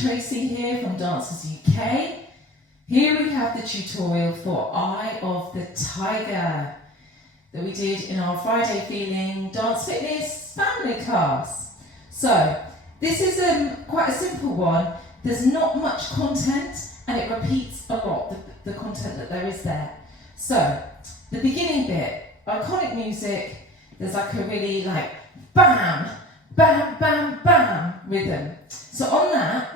Tracy here from Dancers UK. Here we have the tutorial for Eye of the Tiger that we did in our Friday Feeling Dance Fitness family class. So this is quite a simple one. There's not much content and it repeats a lot, the content that there is there. So the beginning bit, iconic music, there's like a really like bam, bam, bam, bam rhythm. So on that,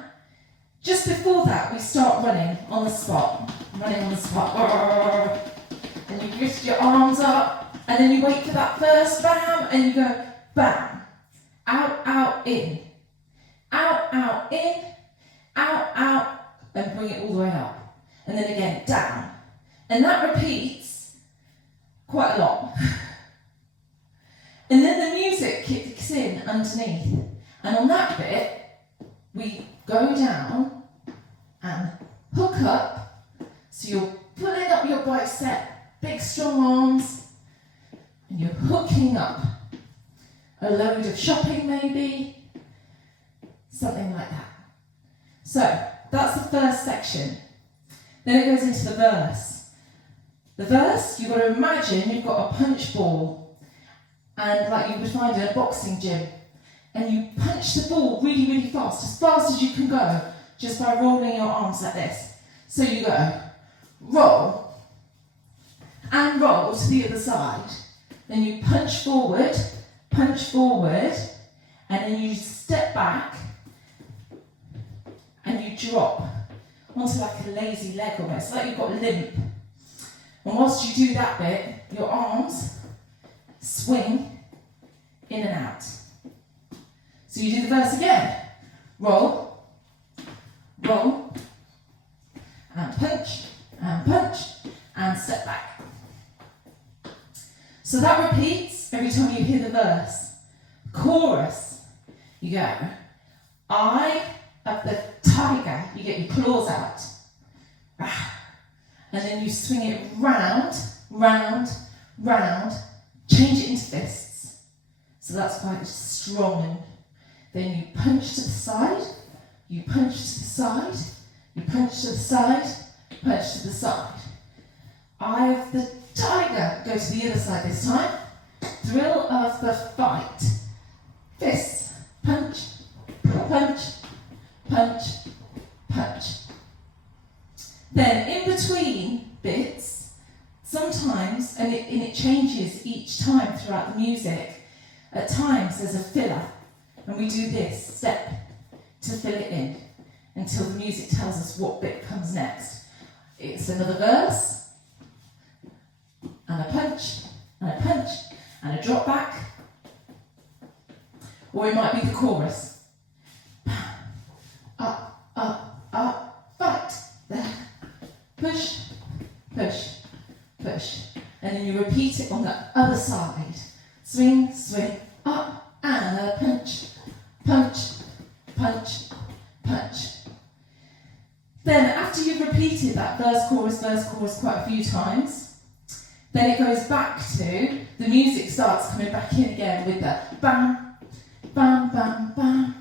just before that, we start running on the spot. And you lift your arms up, and then you wait for that first bam, and you go bam, out, out, in, out, out, in, out, out, and bring it all the way up. And then again, down. And that repeats quite a lot. And then the music kicks in underneath. And on that bit, we go down and hook up. So you're pulling up your bicep, big strong arms, and you're hooking up. A load of shopping maybe, something like that. So that's the first section. Then it goes into the verse. The verse, you've got to imagine you've got a punch ball, and like you would find in a boxing gym, and you punch the ball really, really fast as you can go, just by rolling your arms like this. So you go, roll, and roll to the other side. Then you punch forward, and then you step back, and you drop onto like a lazy leg almost, like you've got a limp. And whilst you do that bit, your arms swing in and out. So you do the verse again. Roll, roll, and punch, and step back. So that repeats every time you hear the verse. Chorus, you go, eye of the tiger, you get your claws out. And then you swing it round, change it into fists. So that's quite strong. Then you punch to the side, you punch to the side, you punch to the side, punch to the side. Eye of the tiger, go to the other side this time. Thrill of the fight. Fists, punch, punch, punch, punch. Then in between bits, sometimes, and it changes each time throughout the music, at times there's a filler. And we do this step to fill it in until the music tells us what bit comes next. It's another verse, and a punch, and a drop back. Or it might be the chorus. Up, fight, there. Push, push, push. And then you repeat it on the other side. Swing, swing, up, and a punch. Punch, punch, punch. Then after you've repeated that verse, chorus quite a few times, then it goes back to, the music starts coming back in again with the bam, bam, bam, bam,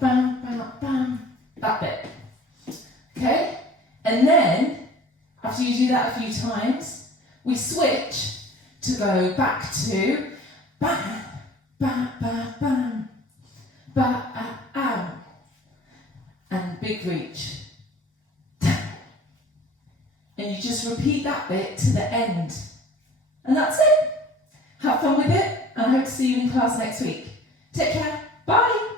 bam, bam, bam, that bit. Okay? And then, after you do that a few times, we switch to go back to bam, bam, bam, bam. Ba-ah-ow, and big reach. And you just repeat that bit to the end. And that's it. Have fun with it, and I hope to see you in class next week. Take care. Bye.